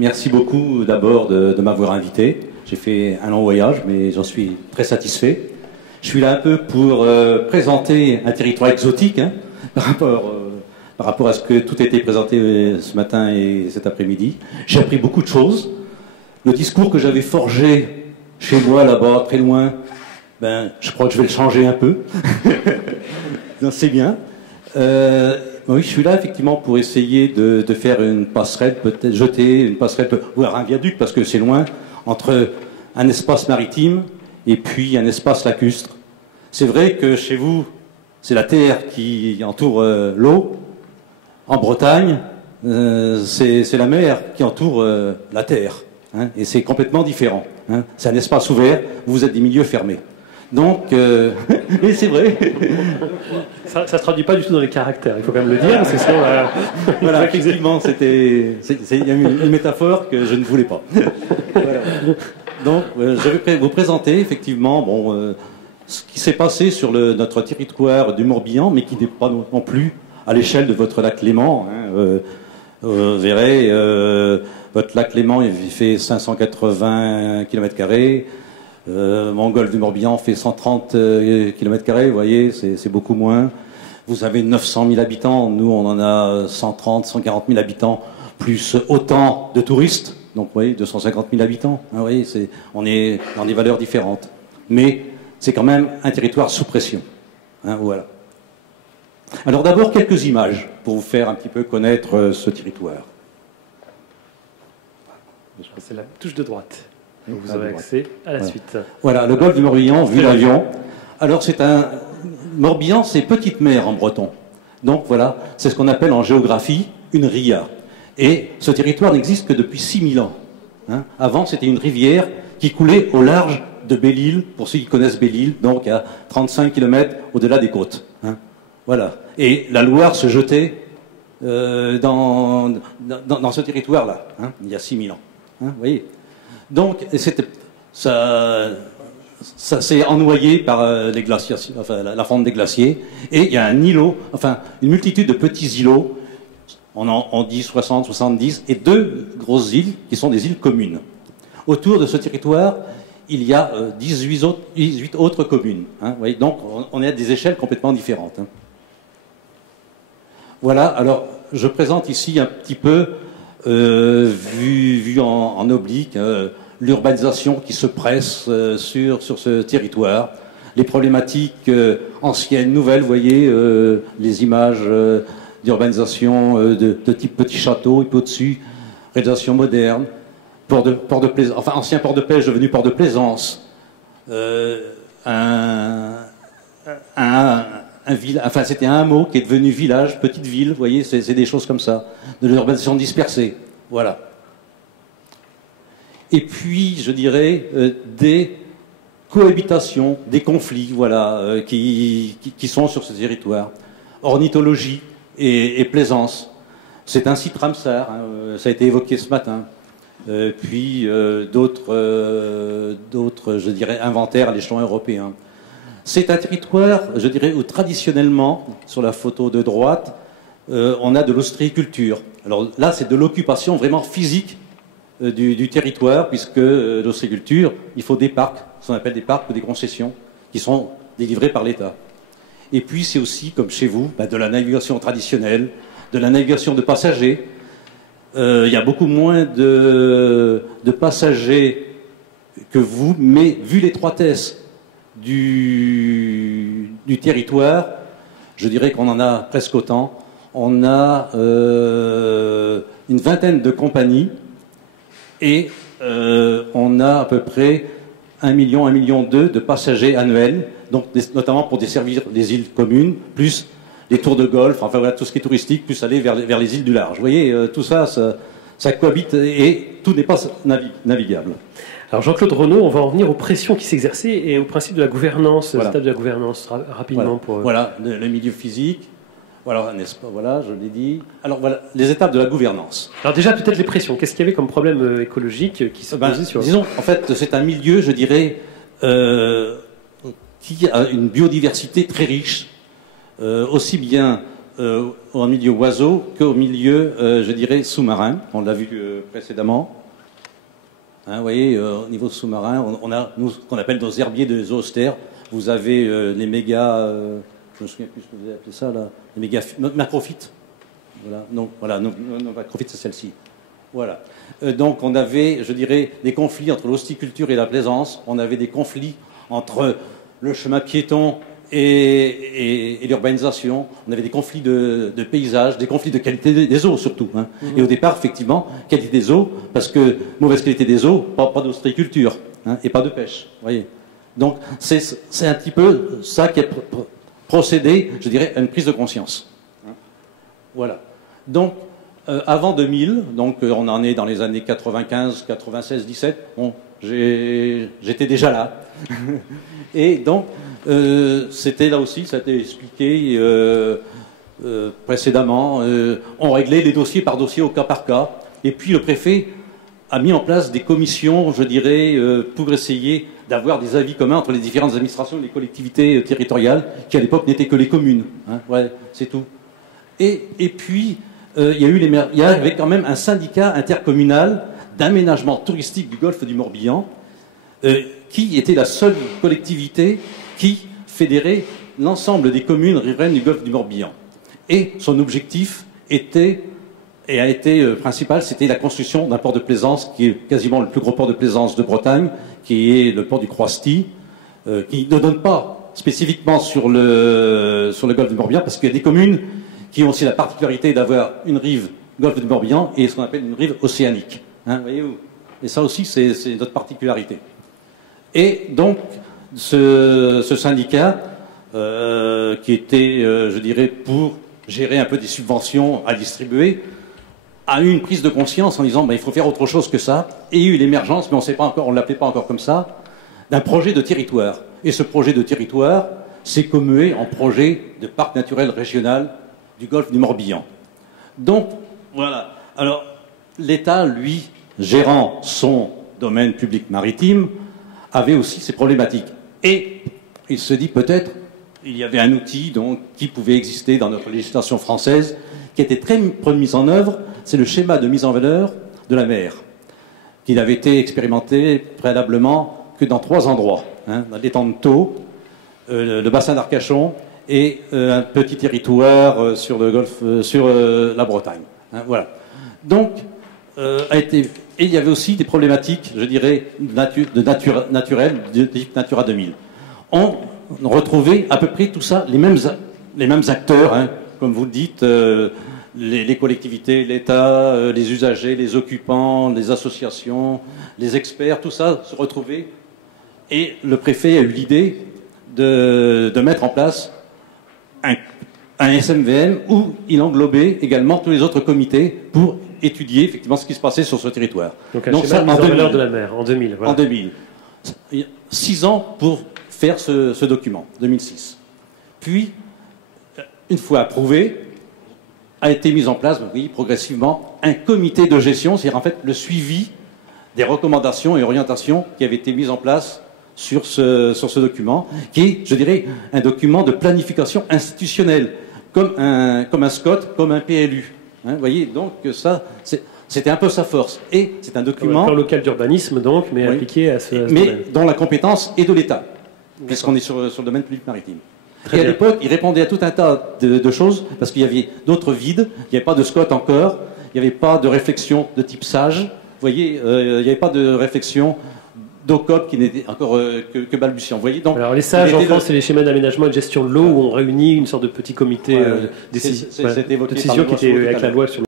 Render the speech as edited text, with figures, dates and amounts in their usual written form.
Merci beaucoup d'abord de m'avoir invité. J'ai fait un long voyage, mais j'en suis très satisfait. Je suis là un peu pour présenter un territoire exotique, hein, par rapport à ce que tout a été présenté ce matin et cet après-midi. J'ai appris beaucoup de choses. Le discours que j'avais forgé chez moi, là-bas, très loin, ben, je crois que je vais le changer un peu. C'est bien. Oui, je suis là effectivement pour essayer de faire une passerelle, peut-être jeter une passerelle, voire un viaduc, parce que c'est loin, entre un espace maritime et puis un espace lacustre. C'est vrai que chez vous, c'est la terre qui entoure l'eau. En Bretagne, c'est la mer qui entoure la terre. Hein, et c'est complètement différent. Hein. C'est un espace ouvert, vous êtes des milieux fermés. Donc, et c'est vrai. Ça ne se traduit pas du tout dans les caractères, il faut quand même le dire, parce que sinon... Voilà, effectivement, il y a une métaphore que je ne voulais pas. Voilà. Donc, je vais vous présenter, effectivement, bon, ce qui s'est passé sur notre territoire du Morbihan, mais qui n'est pas non plus à l'échelle de votre lac Léman. Hein. Vous verrez, votre lac Léman, il fait 580 km². Mon golfe du Morbihan fait 130 km², vous voyez, c'est beaucoup moins. Vous avez 900 000 habitants, nous on en a 130, 140 000 habitants, plus autant de touristes, donc vous voyez, 250 000 habitants, hein, vous voyez, on est dans des valeurs différentes. Mais c'est quand même un territoire sous pression. Hein, voilà. Alors d'abord quelques images pour vous faire un petit peu connaître ce territoire. C'est la touche de droite. Donc vous aurez accès à la suite. Voilà, le golfe du Morbihan, vu l'avion. Alors Morbihan, c'est petite mer en breton. Donc voilà, c'est ce qu'on appelle en géographie une ria. Et ce territoire n'existe que depuis 6000 ans. Hein. Avant, c'était une rivière qui coulait au large de Belle-Île, pour ceux qui connaissent Belle-Île, donc à 35 km au-delà des côtes. Hein. Voilà. Et la Loire se jetait dans ce territoire-là, hein, il y a 6000 ans. Hein, vous voyez. Donc, ça s'est ennoyé par les glaciers, enfin, la fonte des glaciers. Et il y a un îlot, enfin, une multitude de petits îlots, on dit 60, 70, et 2 grosses îles qui sont des îles communes. Autour de ce territoire, il y a 18 autres communes. Hein, vous voyez, donc, on est à des échelles complètement différentes. Hein. Voilà, alors, je présente ici un petit peu, vu en oblique, l'urbanisation qui se presse sur ce territoire, les problématiques anciennes, nouvelles, vous voyez, les images d'urbanisation de type petit château, et puis au-dessus, réalisation moderne, port de plaisance, enfin ancien port de pêche devenu port de plaisance, enfin c'était un hameau qui est devenu village, petite ville, vous voyez, c'est des choses comme ça, de l'urbanisation dispersée, voilà. Et puis, je dirais, des cohabitations, des conflits, voilà, qui sont sur ce territoire. Ornithologie et plaisance. C'est un site Ramsar, hein, ça a été évoqué ce matin. Puis d'autres, je dirais, inventaires à l'échelon européen. C'est un territoire, je dirais, où traditionnellement, sur la photo de droite, on a de l'ostréiculture. Alors là, c'est de l'occupation vraiment physique du territoire, puisque l'ostréiculture, il faut des parcs, ce qu'on appelle des parcs ou des concessions, qui sont délivrés par l'État. Et puis c'est aussi, comme chez vous, de la navigation traditionnelle, de la navigation de passagers. Il y a beaucoup moins de passagers que vous, mais vu l'étroitesse du territoire, je dirais qu'on en a presque autant. On a une vingtaine de compagnies et on a à peu près 1 million, 1,2 million de passagers annuels, donc notamment pour desservir les îles communes, plus les tours de golf, enfin voilà, tout ce qui est touristique, plus aller vers les îles du large. Vous voyez, tout ça, ça cohabite et tout n'est pas navigable. Alors Jean-Claude Renaud, on va en venir aux pressions qui s'exerçaient et au principe de la gouvernance, voilà. Les étapes de la gouvernance, rapidement. Voilà, le milieu physique, voilà, n'est-ce pas, voilà, je l'ai dit. Alors voilà, les étapes de la gouvernance. Alors déjà, peut-être les pressions. Qu'est-ce qu'il y avait comme problème écologique qui se posait sur... Disons, en fait, c'est un milieu, je dirais, qui a une biodiversité très riche, aussi bien en milieu oiseau qu'au milieu, je dirais, sous-marin. On l'a vu précédemment. Hein, vous voyez, au niveau sous-marin, on a nous, ce qu'on appelle nos herbiers de zoostère. Vous avez les méga... je me souviens plus ce que vous avez appelé ça, là. Les méga... macrophytes. Voilà, non, voilà, nos macrophytes, c'est celle-ci. Voilà. Donc on avait, je dirais, des conflits entre l'osticulture et la plaisance. On avait des conflits entre le chemin piéton et l'urbanisation. On avait des conflits de paysages, des conflits de qualité des eaux surtout. Hein. Et au départ, effectivement, qualité des eaux, parce que mauvaise qualité des eaux, pas d'ostréiculture, hein, et pas de pêche. Voyez. Donc c'est un petit peu ça qui a procédé, je dirais, à une prise de conscience. Hein. Voilà. Donc avant 2000, donc on en est dans les années 95, 96, 17. Bon, j'étais déjà là. Et donc c'était là aussi, ça a été expliqué précédemment. On réglait les dossiers par dossier au cas par cas. Et puis le préfet a mis en place des commissions, je dirais, pour essayer d'avoir des avis communs entre les différentes administrations et les collectivités territoriales, qui à l'époque n'étaient que les communes. Hein, ouais, c'est tout. Et puis il y avait quand même un syndicat intercommunal d'aménagement touristique du golfe du Morbihan, qui était la seule collectivité qui fédérait l'ensemble des communes riveraines du golfe du Morbihan. Et son objectif était, et a été principal, c'était la construction d'un port de plaisance, qui est quasiment le plus gros port de plaisance de Bretagne, qui est le port du Croisty, qui ne donne pas spécifiquement sur le golfe du Morbihan, parce qu'il y a des communes qui ont aussi la particularité d'avoir une rive golfe du Morbihan et ce qu'on appelle une rive océanique. Hein, voyez-vous. Et ça aussi, c'est notre particularité. Et donc, ce syndicat, qui était, je dirais, pour gérer un peu des subventions à distribuer, a eu une prise de conscience en disant il faut faire autre chose que ça. Et il y a eu l'émergence, mais on ne l'appelait pas encore comme ça, d'un projet de territoire. Et ce projet de territoire s'est commué en projet de parc naturel régional du golfe du Morbihan. Donc, voilà. Alors, l'État, lui, gérant son domaine public maritime, avait aussi ses problématiques. Et il se dit peut-être, il y avait un outil donc, qui pouvait exister dans notre législation française, qui était très peu mis en œuvre, c'est le schéma de mise en valeur de la mer, qui n'avait été expérimenté préalablement que dans 3 endroits, hein, dans l'étang de Thau, le bassin d'Arcachon et un petit territoire sur le golfe, sur la Bretagne. Hein, voilà. Donc, et il y avait aussi des problématiques, je dirais, naturelles, de type Natura 2000. On retrouvait à peu près tout ça, les mêmes acteurs, hein, comme vous le dites, les collectivités, l'État, les usagers, les occupants, les associations, les experts, tout ça se retrouvait. Et le préfet a eu l'idée de mettre en place un SMVM où il englobait également tous les autres comités pour étudier effectivement ce qui se passait sur ce territoire. Donc un schéma de mise en valeur de la mer, en 2000. Voilà. En 2000. 6 ans pour faire ce document, 2006. Puis, une fois approuvé, a été mis en place, oui, progressivement, un comité de gestion, c'est-à-dire en fait le suivi des recommandations et orientations qui avaient été mises en place sur ce document, qui est, je dirais, un document de planification institutionnelle, comme un SCOT, comme un PLU. Hein, vous voyez, donc ça, c'était un peu sa force. Et c'est un document... Un plan local d'urbanisme, donc, mais oui, appliqué à ce domaine. Dont la compétence est de l'État, puisqu'on est sur le domaine public maritime. Et à l'époque, il répondait à tout un tas de choses, parce qu'il y avait d'autres vides, il n'y avait pas de SCOT encore, il n'y avait pas de réflexion de type sage, vous voyez, il n'y avait pas de réflexion d'OCOP qui n'était encore que balbutiant. Vous voyez, donc, alors les sages en France, c'est les schémas d'aménagement et de gestion de l'eau où on réunit une sorte de petit comité de décision qui était avec la loi sur